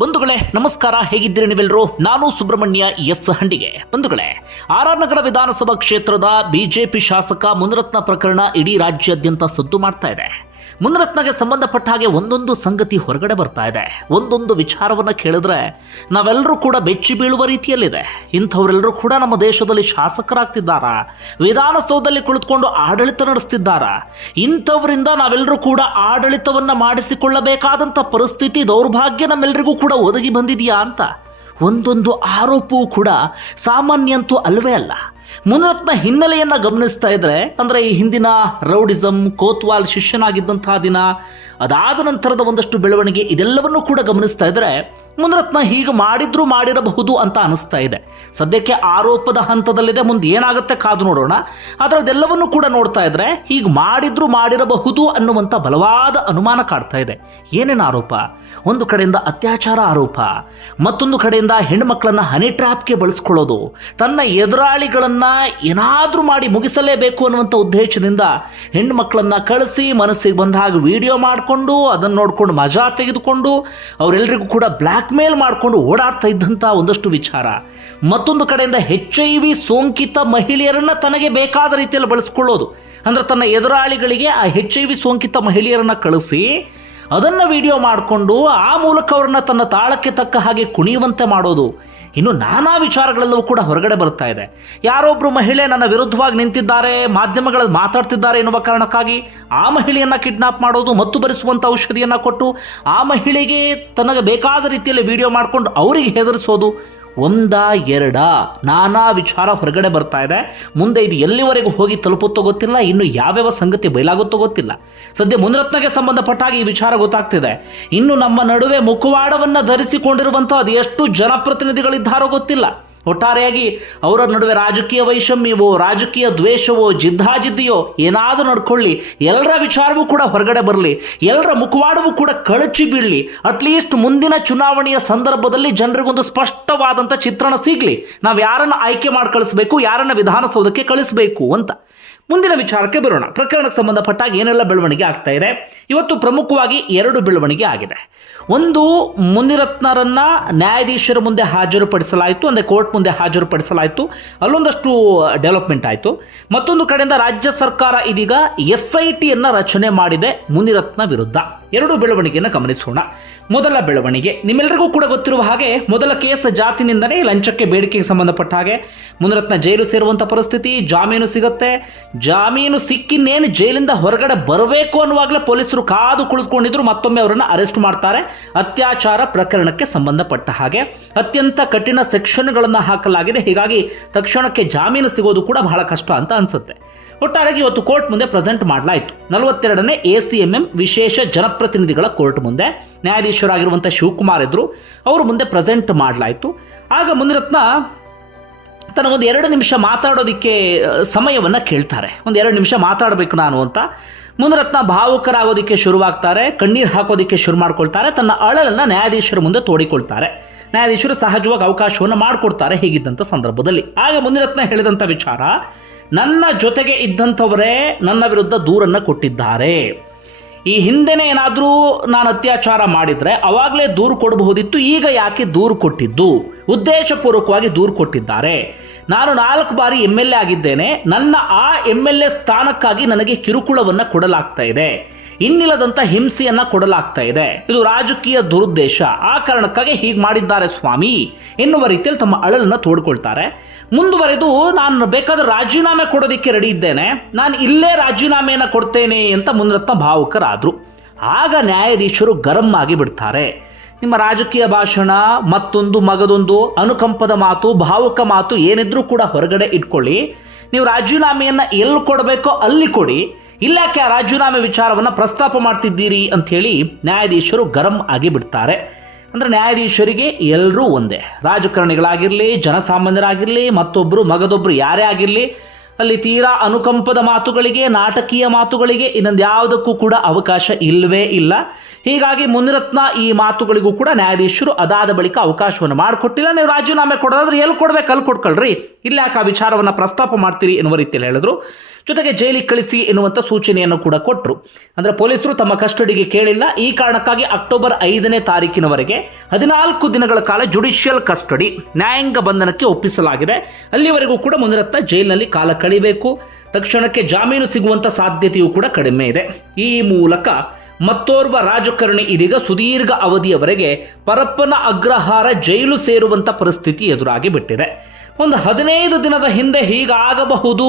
ಬಂಧುಗಳೇ, ನಮಸ್ಕಾರ. ಹೇಗಿದ್ದೀರಿ ನೀವೆಲ್ಲರೂ? ನಾನು ಸುಬ್ರಹ್ಮಣ್ಯ ಎಸ್ ಹಂಡಿಗೆ. ಬಂಧುಗಳೇ ಆರ್ ನಗರ ವಿಧಾನಸಭಾ ಕ್ಷೇತ್ರದ ಬಿಜೆಪಿ ಶಾಸಕ ಮುನರತ್ನ ಪ್ರಕರಣ ಇಡೀ ರಾಜ್ಯಾದ್ಯಂತ ಸದ್ದು ಮಾಡ್ತಾ ಇದೆ. ಮುನಿರತ್ನಗೆ ಸಂಬಂಧಪಟ್ಟ ಹಾಗೆ ಒಂದೊಂದು ಸಂಗತಿ ಹೊರಗಡೆ ಬರ್ತಾ ಇದೆ. ಒಂದೊಂದು ವಿಚಾರವನ್ನ ಕೇಳಿದ್ರೆ ನಾವೆಲ್ಲರೂ ಕೂಡ ಬೆಚ್ಚಿ ಬೀಳುವ ರೀತಿಯಲ್ಲಿದೆ. ಇಂಥವರೆಲ್ಲರೂ ಕೂಡ ನಮ್ಮ ದೇಶದಲ್ಲಿ ಶಾಸಕರಾಗ್ತಿದ್ದಾರಾ. ವಿಧಾನಸೌಧದಲ್ಲಿ ಕುಳಿತುಕೊಂಡು ಆಡಳಿತ ನಡೆಸ್ತಿದ್ದಾರಾ. ಇಂಥವರಿಂದ ನಾವೆಲ್ಲರೂ ಕೂಡ ಆಡಳಿತವನ್ನ ಮಾಡಿಸಿಕೊಳ್ಳಬೇಕಾದಂಥ ಪರಿಸ್ಥಿತಿ ದೌರ್ಭಾಗ್ಯ ನಮ್ಮೆಲ್ಲರಿಗೂ ಕೂಡ ಒದಗಿ ಬಂದಿದೆಯಾ ಅಂತ? ಒಂದೊಂದು ಆರೋಪವೂ ಕೂಡ ಸಾಮಾನ್ಯಂತೂ ಅಲ್ವೇ ಅಲ್ಲ. ಮುನಿರತ್ನ ಹಿನ್ನೆಲೆಯನ್ನು ಗಮನಿಸ್ತಾ ಇದ್ರೆ ಅಂದ್ರೆ ಈ ಹಿಂದಿನ ರೌಡಿಸಮ್ ಕೋತ್ವಾಲ್ ಶಿಷ್ಯನಾಗಿದ್ದಂತಹ ದಿನ ಅದಾದ ನಂತರದ ಒಂದಷ್ಟು ಬೆಳವಣಿಗೆ ಇದೆಲ್ಲವನ್ನೂ ಕೂಡ ಗಮನಿಸ್ತಾ ಇದ್ರೆ ಮುನರತ್ನ ಹೀಗೆ ಮಾಡಿದ್ರು ಮಾಡಿರಬಹುದು ಅಂತ ಅನಿಸ್ತಾ ಇದೆ. ಸದ್ಯಕ್ಕೆ ಆರೋಪದ ಹಂತದಲ್ಲಿದೆ, ಮುಂದೆ ಏನಾಗುತ್ತೆ ಕಾದು ನೋಡೋಣ. ಆದರೆ ಅದೆಲ್ಲವನ್ನೂ ಕೂಡ ನೋಡ್ತಾ ಇದ್ರೆ ಹೀಗೆ ಮಾಡಿದ್ರು ಮಾಡಿರಬಹುದು ಅನ್ನುವಂಥ ಬಲವಾದ ಅನುಮಾನ ಕಾಡ್ತಾ ಇದೆ. ಏನೇನು ಆರೋಪ? ಒಂದು ಕಡೆಯಿಂದ ಅತ್ಯಾಚಾರ ಆರೋಪ, ಮತ್ತೊಂದು ಕಡೆಯಿಂದ ಹೆಣ್ಮಕ್ಳನ್ನ ಹನಿ ಟ್ರ್ಯಾಪ್ಗೆ ಬಳಸ್ಕೊಳ್ಳೋದು, ತನ್ನ ಎದುರಾಳಿಗಳನ್ನ ಏನಾದರೂ ಮಾಡಿ ಮುಗಿಸಲೇಬೇಕು ಅನ್ನುವಂಥ ಉದ್ದೇಶದಿಂದ ಹೆಣ್ಮಕ್ಳನ್ನ ಕಳಿಸಿ ಮನಸ್ಸಿಗೆ ಬಂದ ಹಾಗೆ ವಿಡಿಯೋ ಮಾಡಿಕೊಂಡು ಅದನ್ನು ನೋಡ್ಕೊಂಡು ಮಜಾ ತೆಗೆದುಕೊಂಡು ಅವರೆಲ್ಲರಿಗೂ ಕೂಡ ಬ್ಲ್ಯಾಕ್ ಮೇಲ್ ಮಾಡಿಕೊಂಡು ಓಡಾಡ್ತಾ ಇದ್ದಂಥ ಒಂದಷ್ಟು ವಿಚಾರ. ಮತ್ತೊಂದು ಕಡೆಯಿಂದ ಹೆಚ್ ಐ ವಿ ಸೋಂಕಿತ ಮಹಿಳೆಯರನ್ನು ತನಗೆ ಬೇಕಾದ ರೀತಿಯಲ್ಲಿ ಬಳಸ್ಕೊಳ್ಳೋದು. ಅಂದ್ರೆ ತನ್ನ ಎದುರಾಳಿಗಳಿಗೆ ಆ ಹೆಚ್ ಐ ವಿ ಸೋಂಕಿತ ಮಹಿಳೆಯರನ್ನು ಕಳಿಸಿ, ಅದನ್ನು ವಿಡಿಯೋ ಮಾಡಿಕೊಂಡು ಆ ಮೂಲಕ ಅವ್ರನ್ನ ತನ್ನ ತಾಳಕ್ಕೆ ತಕ್ಕ ಹಾಗೆ ಕುಣಿಯುವಂತೆ ಮಾಡೋದು. ಇನ್ನು ನಾನಾ ವಿಚಾರಗಳೆಲ್ಲವೂ ಕೂಡ ಹೊರಗಡೆ ಬರ್ತಾ ಇದೆ. ಯಾರೊಬ್ಬರು ಮಹಿಳೆ ನನ್ನ ವಿರುದ್ಧವಾಗಿ ನಿಂತಿದ್ದಾರೆ, ಮಾಧ್ಯಮಗಳಲ್ಲಿ ಮಾತಾಡ್ತಿದ್ದಾರೆ ಎನ್ನುವ ಕಾರಣಕ್ಕಾಗಿ ಆ ಮಹಿಳೆಯನ್ನು ಕಿಡ್ನಾಪ್ ಮಾಡೋದು, ಮತ್ತು ಬರೆಸುವಂಥ ಔಷಧಿಯನ್ನು ಕೊಟ್ಟು ಆ ಮಹಿಳೆಗೆ ತನಗೆ ಬೇಕಾದ ರೀತಿಯಲ್ಲಿ ವಿಡಿಯೋ ಮಾಡ್ಕೊಂಡು ಅವರಿಗೆ ಹೆದರಿಸೋದು ಒಂದ ಎರಡ ನಾನಾ ವಿಚಾರ ಹೊರಗಡೆ ಬರ್ತಾ ಇದೆ. ಮುಂದೆ ಇದು ಎಲ್ಲಿವರೆಗೂ ಹೋಗಿ ತಲುಪುತ್ತೋ ಗೊತ್ತಿಲ್ಲ, ಇನ್ನು ಯಾವ್ಯಾವ ಸಂಗತಿ ಬಯಲಾಗುತ್ತೋ ಗೊತ್ತಿಲ್ಲ. ಸದ್ಯ ಮುನರತ್ನಗೆ ಸಂಬಂಧಪಟ್ಟಾಗಿ ಈ ವಿಚಾರ ಗೊತ್ತಾಗ್ತಿದೆ. ಇನ್ನು ನಮ್ಮ ನಡುವೆ ಮುಖವಾಡವನ್ನು ಧರಿಸಿಕೊಂಡಿರುವಂಥ ಅದು ಎಷ್ಟು ಜನಪ್ರತಿನಿಧಿಗಳಿದ್ದಾರೋ ಗೊತ್ತಿಲ್ಲ. ಒಟ್ಟಾರೆಯಾಗಿ ಅವರ ನಡುವೆ ರಾಜಕೀಯ ವೈಷಮ್ಯವೋ, ರಾಜಕೀಯ ದ್ವೇಷವೋ ಜಿದ್ದಾಜಿದ್ದಿಯೋ ಏನಾದರೂ ನಡ್ಕೊಳ್ಳಿ. ಎಲ್ಲರ ವಿಚಾರವೂ ಕೂಡ ಹೊರಗಡೆ ಬರಲಿ. ಎಲ್ಲರ ಮುಖವಾಡವೂ ಕೂಡ ಕಳಚಿ ಬೀಳಲಿ. ಅಟ್ಲೀಸ್ಟ್ ಮುಂದಿನ ಚುನಾವಣೆಯ ಸಂದರ್ಭದಲ್ಲಿ ಜನರಿಗೊಂದು ಸ್ಪಷ್ಟವಾದಂಥ ಚಿತ್ರಣ ಸಿಗಲಿ. ನಾವು ಯಾರನ್ನು ಆಯ್ಕೆ ಮಾಡಿ ಕಳಿಸ್ಬೇಕು, ಯಾರನ್ನು ವಿಧಾನಸೌಧಕ್ಕೆ ಕಳಿಸ್ಬೇಕು ಅಂತ. ಮುಂದಿನ ವಿಚಾರಕ್ಕೆ ಬರೋಣ. ಪ್ರಕರಣಕ್ಕೆ ಸಂಬಂಧಪಟ್ಟಾಗ ಏನೆಲ್ಲ ಬೆಳವಣಿಗೆ ಆಗ್ತಾ ಇದೆ? ಇವತ್ತು ಪ್ರಮುಖವಾಗಿ ಎರಡು ಬೆಳವಣಿಗೆ ಆಗಿದೆ. ಒಂದು, ಮುನಿರತ್ನರನ್ನ ನ್ಯಾಯಾಧೀಶರ ಮುಂದೆ ಹಾಜರುಪಡಿಸಲಾಯಿತು, ಅಂದರೆ ಕೋರ್ಟ್ ಮುಂದೆ ಹಾಜರುಪಡಿಸಲಾಯಿತು. ಅಲ್ಲೊಂದಷ್ಟು ಡೆವಲಪ್ಮೆಂಟ್ ಆಯಿತು. ಮತ್ತೊಂದು ಕಡೆಯಿಂದ ರಾಜ್ಯ ಸರ್ಕಾರ ಇದೀಗ ಎಸ್ ಐ ಟಿಯನ್ನು ರಚನೆ ಮಾಡಿದೆ ಮುನಿರತ್ನ ವಿರುದ್ಧ. ಎರಡು ಬೆಳವಣಿಗೆಯನ್ನು ಗಮನಿಸೋಣ. ಮೊದಲ ಬೆಳವಣಿಗೆ. ನಿಮ್ಮೆಲ್ಲರಿಗೂ ಕೂಡ ಗೊತ್ತಿರುವ ಹಾಗೆ ಮೊದಲ ಕೇಸ್ ಜಾತಿನಿಂದಲೇ ಲಂಚಕ್ಕೆ ಬೇಡಿಕೆಗೆ ಸಂಬಂಧಪಟ್ಟ ಹಾಗೆ ಮುನಿರತ್ನ ಜೈಲು ಸೇರುವಂಥ ಪರಿಸ್ಥಿತಿ, ಜಾಮೀನು ಸಿಗುತ್ತೆ ಜಾಮೀನು ಸಿಕ್ಕಿನ್ನೇನು ಜೈಲಿಂದ ಹೊರಗಡೆ ಬರಬೇಕು ಅನ್ನುವಾಗಲೇ ಪೊಲೀಸರು ಕಾದು ಕುಳಿತುಕೊಂಡಿದ್ರು. ಮತ್ತೊಮ್ಮೆ ಅವರನ್ನು ಅರೆಸ್ಟ್ ಮಾಡ್ತಾರೆ. ಅತ್ಯಾಚಾರ ಪ್ರಕರಣಕ್ಕೆ ಸಂಬಂಧಪಟ್ಟ ಹಾಗೆ ಅತ್ಯಂತ ಕಠಿಣ ಸೆಕ್ಷನ್ಗಳನ್ನು ಹಾಕಲಾಗಿದೆ. ಹೀಗಾಗಿ ತಕ್ಷಣಕ್ಕೆ ಜಾಮೀನು ಸಿಗೋದು ಕೂಡ ಬಹಳ ಕಷ್ಟ ಅಂತ ಅನ್ಸುತ್ತೆ. ಒಟ್ಟಾರೆಯಾಗಿ ಇವತ್ತು ಕೋರ್ಟ್ ಮುಂದೆ ಪ್ರೆಸೆಂಟ್ ಮಾಡಲಾಯಿತು. ನಲವತ್ತೆರಡನೇ ಎ ಸಿ ಎಂ ಎಂ ವಿಶೇಷ ಜನಪ್ರತಿನಿಧಿಗಳ ಕೋರ್ಟ್ ಮುಂದೆ ನ್ಯಾಯಾಧೀಶರಾಗಿರುವಂಥ ಶಿವಕುಮಾರ್ ಇದ್ರು. ಅವರು ಮುಂದೆ ಪ್ರೆಸೆಂಟ್ ಮಾಡಲಾಯಿತು. ಆಗ ಮುನಿರತ್ನ ತನಗೊಂದು ಎರಡು ನಿಮಿಷ ಮಾತಾಡೋದಕ್ಕೆ ಸಮಯವನ್ನು ಕೇಳ್ತಾರೆ. ಒಂದು ಎರಡು ನಿಮಿಷ ಮಾತಾಡಬೇಕು ನಾನು ಅಂತ. ಮುನರತ್ನ ಭಾವುಕರಾಗೋದಕ್ಕೆ ಶುರುವಾಗ್ತಾರೆ, ಕಣ್ಣೀರು ಹಾಕೋದಕ್ಕೆ ಶುರು ಮಾಡ್ಕೊಳ್ತಾರೆ, ತನ್ನ ಅಳಲನ್ನು ನ್ಯಾಯಾಧೀಶರ ಮುಂದೆ ತೋಡಿಕೊಳ್ತಾರೆ. ನ್ಯಾಯಾಧೀಶರು ಸಹಜವಾಗಿ ಅವಕಾಶವನ್ನು ಮಾಡಿಕೊಡ್ತಾರೆ ಹೀಗಿದ್ದಂಥ ಸಂದರ್ಭದಲ್ಲಿ. ಆಗ ಮುನಿರತ್ನ ಹೇಳಿದಂಥ ವಿಚಾರ, ನನ್ನ ಜೊತೆಗೆ ಇದ್ದಂಥವರೇ ನನ್ನ ವಿರುದ್ಧ ದೂರನ್ನು ಕೊಟ್ಟಿದ್ದಾರೆ. ಈ ಹಿಂದೆನೇ ಏನಾದರೂ ನಾನು ಅತ್ಯಾಚಾರ ಮಾಡಿದರೆ ಅವಾಗಲೇ ದೂರು ಕೊಡಬಹುದಿತ್ತು, ಈಗ ಯಾಕೆ ದೂರು ಕೊಟ್ಟಿದ್ದು? ಉದ್ದೇಶಪೂರ್ವಕವಾಗಿ ದೂರು ಕೊಟ್ಟಿದ್ದಾರೆ. ನಾನು ನಾಲ್ಕು ಬಾರಿ ಎಂ ಎಲ್ ಎ ಆಗಿದ್ದೇನೆ. ನನ್ನ ಆ ಎಂ ಎಲ್ ಎ ಸ್ಥಾನಕ್ಕಾಗಿ ನನಗೆ ಕಿರುಕುಳವನ್ನು ಕೊಡಲಾಗ್ತಾ ಇದೆ. ಇನ್ನಿಲ್ಲದಂಥ ಹಿಂಸೆಯನ್ನು ಕೊಡಲಾಗ್ತಾ ಇದೆ. ಇದು ರಾಜಕೀಯ ದುರುದ್ದೇಶ. ಆ ಕಾರಣಕ್ಕಾಗಿ ಹೀಗೆ ಮಾಡಿದ್ದಾರೆ ಸ್ವಾಮಿ. ಎನ್ನುವ ರೀತಿಯಲ್ಲಿ ತಮ್ಮ ಅಳಲನ್ನು ತೋಡ್ಕೊಳ್ತಾರೆ. ಮುಂದುವರೆದು ನಾನು ಬೇಕಾದ ರಾಜೀನಾಮೆ ಕೊಡೋದಕ್ಕೆ ರೆಡಿ ಇದ್ದೇನೆ. ನಾನು ಇಲ್ಲೇ ರಾಜೀನಾಮೆಯನ್ನು ಕೊಡ್ತೇನೆ ಅಂತ ಮುನರತ್ನ ಭಾವುಕರಾದರು. ಆಗ ನ್ಯಾಯಾಧೀಶರು ಗರಂ ಆಗಿ ಬಿಡ್ತಾರೆ. ನಿಮ್ಮ ರಾಜಕೀಯ ಭಾಷಣ, ಮತ್ತೊಂದು ಮಗದೊಂದು ಅನುಕಂಪದ ಮಾತು, ಭಾವುಕ ಮಾತು ಏನಿದ್ರೂ ಕೂಡ ಹೊರಗಡೆ ಇಟ್ಕೊಳ್ಳಿ. ನೀವು ರಾಜೀನಾಮೆಯನ್ನು ಎಲ್ಲಿ ಕೊಡಬೇಕೋ ಅಲ್ಲಿ ಕೊಡಿ. ಇಲ್ಲಾಕೆ ಆ ರಾಜೀನಾಮೆ ವಿಚಾರವನ್ನು ಪ್ರಸ್ತಾಪ ಮಾಡ್ತಿದ್ದೀರಿ ಅಂಥೇಳಿ ನ್ಯಾಯಾಧೀಶರು ಗರಂ ಆಗಿ ಬಿಡ್ತಾರೆ ಅಂದರೆ ನ್ಯಾಯಾಧೀಶರಿಗೆ ಎಲ್ಲರೂ ಒಂದೇ. ರಾಜಕಾರಣಿಗಳಾಗಿರಲಿ, ಜನಸಾಮಾನ್ಯರಾಗಿರಲಿ ಮತ್ತೊಬ್ಬರು ಮಗದೊಬ್ಬರು ಯಾರೇ ಆಗಿರಲಿ ಅಲ್ಲಿ ತೀರಾ ಅನುಕಂಪದ ಮಾತುಗಳಿಗೆ, ನಾಟಕೀಯ ಮಾತುಗಳಿಗೆ ಇನ್ನೊಂದು ಯಾವುದಕ್ಕೂ ಕೂಡ ಅವಕಾಶ ಇಲ್ಲವೇ ಇಲ್ಲ. ಹೀಗಾಗಿ ಮುನಿರತ್ನ ಈ ಮಾತುಗಳಿಗೂ ಕೂಡ ನ್ಯಾಯಾಧೀಶರು ಅದಾದ ಬಳಿಕ ಅವಕಾಶವನ್ನು ಮಾಡಿಕೊಟ್ಟಿಲ್ಲ. ನೀವು ರಾಜೀನಾಮೆ ಕೊಡೋದಾದ್ರೆ ಎಲ್ಲಿ ಕೊಡ್ಬೇಕು? ಅಲ್ಲಿ ಕೊಡ್ಕೊಳ್ರಿ. ಇಲ್ಲ ಯಾಕೆ ಆ ವಿಚಾರವನ್ನು ಪ್ರಸ್ತಾಪ ಮಾಡ್ತೀರಿ ಎನ್ನುವ ರೀತಿಯಲ್ಲಿ ಹೇಳಿದ್ರು. ಜೊತೆಗೆ ಜೈಲಿಗೆ ಕಳಿಸಿ ಎನ್ನುವಂಥ ಸೂಚನೆಯನ್ನು ಕೂಡ ಕೊಟ್ಟರು ಅಂದರೆ ಪೊಲೀಸರು ತಮ್ಮ ಕಸ್ಟಡಿಗೆ ಕೇಳಿಲ್ಲ. ಈ ಕಾರಣಕ್ಕಾಗಿ ಅಕ್ಟೋಬರ್ ಐದನೇ ತಾರೀಕಿನವರೆಗೆ ಹದಿನಾಲ್ಕು ದಿನಗಳ ಕಾಲ ಜುಡಿಷಿಯಲ್ ಕಸ್ಟಡಿ, ನ್ಯಾಯಾಂಗ ಬಂಧನಕ್ಕೆ ಒಪ್ಪಿಸಲಾಗಿದೆ. ಅಲ್ಲಿವರೆಗೂ ಕೂಡ ಮುನಿರತ್ನ ಜೈಲಿನಲ್ಲಿ ಕಾಲ ಕಳಿಬೇಕು. ತಕ್ಷಣಕ್ಕೆ ಜಾಮೀನು ಸಿಗುವಂಥ ಸಾಧ್ಯತೆಯೂ ಕೂಡ ಕಡಿಮೆ ಇದೆ. ಈ ಮೂಲಕ ಮತ್ತೋರ್ವ ರಾಜಕಾರಣಿ ಇದೀಗ ಸುದೀರ್ಘ ಅವಧಿಯವರೆಗೆ ಪರಪ್ಪನ ಅಗ್ರಹಾರ ಜೈಲು ಸೇರುವಂಥ ಪರಿಸ್ಥಿತಿ ಎದುರಾಗಿ ಬಿಟ್ಟಿದೆ. ಒಂದು ಹದಿನೈದು ದಿನದ ಹಿಂದೆ ಹೀಗಾಗಬಹುದು.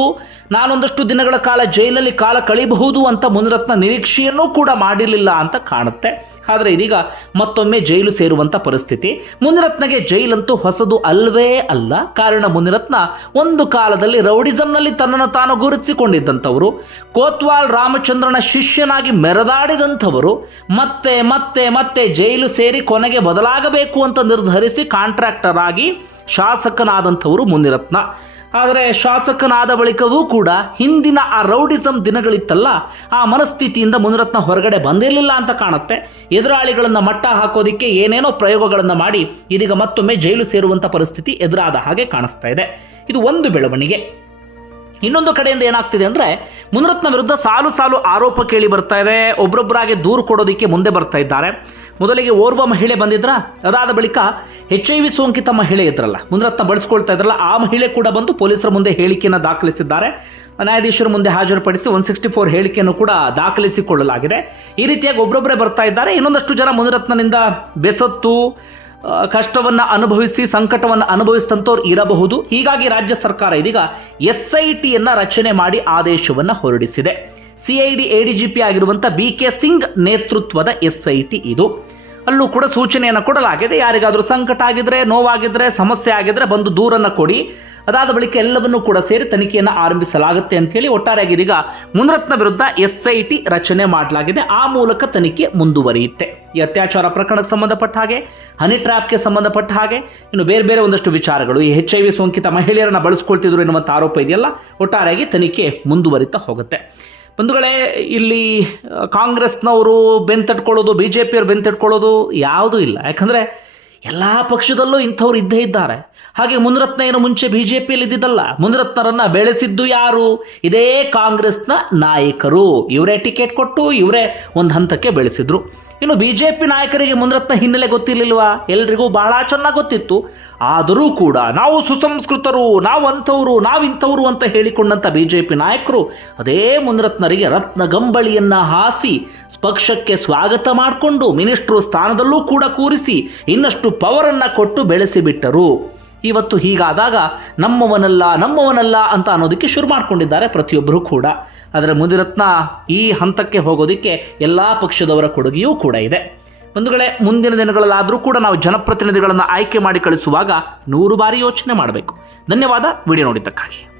ನಾನೊಂದಷ್ಟು ದಿನಗಳ ಕಾಲ ಜೈಲಲ್ಲಿ ಕಾಲ ಕಳಿಬಹುದು ಅಂತ ಮುನಿರತ್ನ ನಿರೀಕ್ಷೆಯನ್ನು ಕೂಡ ಮಾಡಿರಲಿಲ್ಲ ಅಂತ ಕಾಣುತ್ತೆ. ಆದರೆ ಇದೀಗ ಮತ್ತೊಮ್ಮೆ ಜೈಲು ಸೇರುವಂಥ ಪರಿಸ್ಥಿತಿ. ಮುನಿರತ್ನಗೆ ಜೈಲಂತೂ ಹೊಸದು ಅಲ್ವೇ ಅಲ್ಲ. ಕಾರಣ ಮುನಿರತ್ನ ಒಂದು ಕಾಲದಲ್ಲಿ ರೌಡಿಸಂನಲ್ಲಿ ತನ್ನನ್ನು ತಾನು ಗುರುತಿಸಿಕೊಂಡಿದ್ದಂಥವರು. ಕೋತ್ವಾಲ್ ರಾಮಚಂದ್ರನ ಶಿಷ್ಯನಾಗಿ ಮೆರೆದಾಡಿದಂಥವರು. ಮತ್ತೆ ಮತ್ತೆ ಮತ್ತೆ ಜೈಲು ಸೇರಿ ಕೊನೆಗೆ ಬದಲಾಗಬೇಕು ಅಂತ ನಿರ್ಧರಿಸಿ ಕಾಂಟ್ರಾಕ್ಟರ್ ಆಗಿ ಶಾಸಕನಾದಂಥವರು ಮುನಿರತ್ನ. ಆದರೆ ಶಾಸಕನಾದ ಬಳಿಕವೂ ಕೂಡ ಹಿಂದಿನ ಆ ರೌಡಿಸಂ ದಿನಗಳಿತ್ತಲ್ಲ, ಆ ಮನಸ್ಥಿತಿಯಿಂದ ಮುನಿರತ್ನ ಹೊರಗಡೆ ಬಂದಿರಲಿಲ್ಲ ಅಂತ ಕಾಣುತ್ತೆ. ಎದುರಾಳಿಗಳನ್ನು ಮಟ್ಟ ಹಾಕೋದಿಕ್ಕೆ ಏನೇನೋ ಪ್ರಯೋಗಗಳನ್ನು ಮಾಡಿ ಇದೀಗ ಮತ್ತೊಮ್ಮೆ ಜೈಲು ಸೇರುವಂಥ ಪರಿಸ್ಥಿತಿ ಎದುರಾದ ಹಾಗೆ ಕಾಣಿಸ್ತಾ ಇದೆ. ಇದು ಒಂದು ಬೆಳವಣಿಗೆ. ಇನ್ನೊಂದು ಕಡೆಯಿಂದ ಏನಾಗ್ತಿದೆ ಅಂದರೆ, ಮುನಿರತ್ನ ವಿರುದ್ಧ ಸಾಲು ಸಾಲು ಆರೋಪ ಕೇಳಿ ಬರ್ತಾ ಇದೆ. ಒಬ್ಬರೊಬ್ಬರಾಗಿ ದೂರು ಕೊಡೋದಕ್ಕೆ ಮುಂದೆ ಬರ್ತಾ ಇದ್ದಾರೆ. ಮೊದಲಿಗೆ ಓರ್ವ ಮಹಿಳೆ ಬಂದಿದ್ರ? ಅದಾದ ಬಳಿಕ ಎಚ್ ಐ ವಿ ಸೋಂಕಿತ ಮಹಿಳೆ ಇದ್ರಲ್ಲ. ಮುನರತ್ನ ಬಳಸ್ಕೊಳ್ತಾ ಇದ್ರಲ್ಲ, ಆ ಮಹಿಳೆ ಕೂಡ ಬಂದು ಪೊಲೀಸರ ಮುಂದೆ ಹೇಳಿಕೆಯನ್ನು ದಾಖಲಿಸಿದ್ದಾರೆ. ನ್ಯಾಯಾಧೀಶರ ಮುಂದೆ ಹಾಜರುಪಡಿಸಿ ಒನ್ ಸಿಕ್ಸ್ಟಿ ಫೋರ್ ಹೇಳಿಕೆಯನ್ನು ಕೂಡ ದಾಖಲಿಸಿಕೊಳ್ಳಲಾಗಿದೆ. ಈ ರೀತಿಯಾಗಿ ಒಬ್ಬೊಬ್ಬರೇ ಬರ್ತಾ ಇದ್ದಾರೆ. ಇನ್ನೊಂದಷ್ಟು ಜನ ಮುನಿರತ್ನನಿಂದ ಬೆಸತ್ತು ಕಷ್ಟವನ್ನು ಅನುಭವಿಸಿ, ಸಂಕಟವನ್ನು ಅನುಭವಿಸಿದಂಥವ್ರು ಇರಬಹುದು. ಹೀಗಾಗಿ ರಾಜ್ಯ ಸರ್ಕಾರ ಇದೀಗ ಎಸ್ ಐ ಟಿಯನ್ನು ರಚನೆ ಮಾಡಿ ಆದೇಶವನ್ನು ಹೊರಡಿಸಿದೆ. C I D A D G P ಆಗಿರುವಂಥ ಬಿ ಕೆ ಸಿಂಗ್ ನೇತೃತ್ವದ ಎಸ್ ಐ ಟಿ ಇದು. ಅಲ್ಲೂ ಕೂಡ ಸೂಚನೆಯನ್ನು ಕೊಡಲಾಗಿದೆ. ಯಾರಿಗಾದರೂ ಸಂಕಟ ಆಗಿದ್ರೆ, ನೋವಾಗಿದ್ರೆ, ಸಮಸ್ಯೆ ಆಗಿದ್ರೆ ಬಂದು ದೂರನ್ನು ಕೊಡಿ. ಅದಾದ ಬಳಿಕ ಎಲ್ಲವನ್ನೂ ಕೂಡ ಸೇರಿ ತನಿಖೆಯನ್ನು ಆರಂಭಿಸಲಾಗುತ್ತೆ ಅಂತ ಹೇಳಿ ಒಟ್ಟಾರೆಯಾಗಿ ಇದೀಗ ಮುನರತ್ನ ವಿರುದ್ಧ ಎಸ್ ಐ ಟಿ ರಚನೆ ಮಾಡಲಾಗಿದೆ. ಆ ಮೂಲಕ ತನಿಖೆ ಮುಂದುವರಿಯುತ್ತೆ. ಈ ಅತ್ಯಾಚಾರ ಪ್ರಕರಣಕ್ಕೆ ಸಂಬಂಧಪಟ್ಟ ಹಾಗೆ, ಹನಿ ಟ್ರ್ಯಾಪ್ಗೆ ಸಂಬಂಧಪಟ್ಟ ಹಾಗೆ, ಇನ್ನು ಬೇರೆ ಬೇರೆ ಒಂದಷ್ಟು ವಿಚಾರಗಳು. ಈ ಎಚ್ ಐ ವಿ ಸೋಂಕಿತ ಮಹಿಳೆಯರನ್ನ ಬಳಸ್ಕೊಳ್ತಿದ್ರು ಎನ್ನುವಂಥ ಆರೋಪ ಇದೆಯಲ್ಲ, ಒಟ್ಟಾರೆಯಾಗಿ ತನಿಖೆ ಮುಂದುವರಿತಾ ಹೋಗುತ್ತೆ. ಬಂಧುಗಳೇ, ಇಲ್ಲಿ ಕಾಂಗ್ರೆಸ್ನವರು ಬೆನ್ ತಟ್ಕೊಳ್ಳೋದು ಬಿ ಜೆ ಬೆನ್ ಬೆಂತಟ್ಕೊಳ್ಳೋದು ಯಾವುದೂ ಇಲ್ಲ. ಯಾಕಂದರೆ, ಎಲ್ಲ ಪಕ್ಷದಲ್ಲೂ ಇಂಥವ್ರು ಇದ್ದೇ ಇದ್ದಾರೆ. ಹಾಗೆ ಮುನರತ್ನ ಏನು ಮುಂಚೆ ಬಿ ಜೆ ಪಿಯಲ್ಲಿ ಇದ್ದಿದ್ದಲ್ಲ ಮುನರತ್ನರನ್ನು ಬೆಳೆಸಿದ್ದು ಯಾರು? ಇದೇ ಕಾಂಗ್ರೆಸ್ನ ನಾಯಕರು. ಇವರೇ ಟಿಕೆಟ್ ಕೊಟ್ಟು, ಇವರೇ ಒಂದು ಹಂತಕ್ಕೆ ಬೆಳೆಸಿದ್ರು. ಇನ್ನು ಬಿ ಜೆ ಪಿ ನಾಯಕರಿಗೆ ಮುಂದ್ರತ್ನ ಹಿನ್ನೆಲೆ ಗೊತ್ತಿರಲಿಲ್ವಾ? ಎಲ್ರಿಗೂ ಬಹಳ ಚೆನ್ನಾಗಿ ಗೊತ್ತಿತ್ತು. ಆದರೂ ಕೂಡ ನಾವು ಸುಸಂಸ್ಕೃತರು, ನಾವು ಅಂಥವರು, ನಾವು ಇಂಥವ್ರು ಅಂತ ಹೇಳಿಕೊಂಡಂಥ ಬಿ ಜೆ ಪಿ ನಾಯಕರು ಅದೇ ಮುನರತ್ನರಿಗೆ ರತ್ನ ಗಂಬಳಿಯನ್ನು ಹಾಸಿ ಪಕ್ಷಕ್ಕೆ ಸ್ವಾಗತ ಮಾಡಿಕೊಂಡು ಮಿನಿಸ್ಟ್ರು ಸ್ಥಾನದಲ್ಲೂ ಕೂಡ ಕೂರಿಸಿ ಇನ್ನಷ್ಟು ಪವರನ್ನು ಕೊಟ್ಟು ಬೆಳೆಸಿಬಿಟ್ಟರು. ಇವತ್ತು ಹೀಗಾದಾಗ ನಮ್ಮವನಲ್ಲ ನಮ್ಮವನಲ್ಲ ಅಂತ ಅನ್ನೋದಕ್ಕೆ ಶುರು ಮಾಡ್ಕೊಂಡಿದ್ದಾರೆ ಪ್ರತಿಯೊಬ್ಬರೂ ಕೂಡ. ಆದರೆ ಮುದಿರತ್ನ ಈ ಹಂತಕ್ಕೆ ಹೋಗೋದಕ್ಕೆ ಎಲ್ಲ ಪಕ್ಷದವರ ಕೊಡುಗೆಯೂ ಕೂಡ ಇದೆ. ಬಂಧುಗಳೇ, ಮುಂದಿನ ದಿನಗಳಲ್ಲಾದರೂ ಕೂಡ ನಾವು ಜನಪ್ರತಿನಿಧಿಗಳನ್ನು ಆಯ್ಕೆ ಮಾಡಿ ಕಳಿಸುವಾಗ ನೂರು ಬಾರಿ ಯೋಚನೆ ಮಾಡಬೇಕು. ಧನ್ಯವಾದ, ವಿಡಿಯೋ ನೋಡಿದ್ದಕ್ಕಾಗಿ.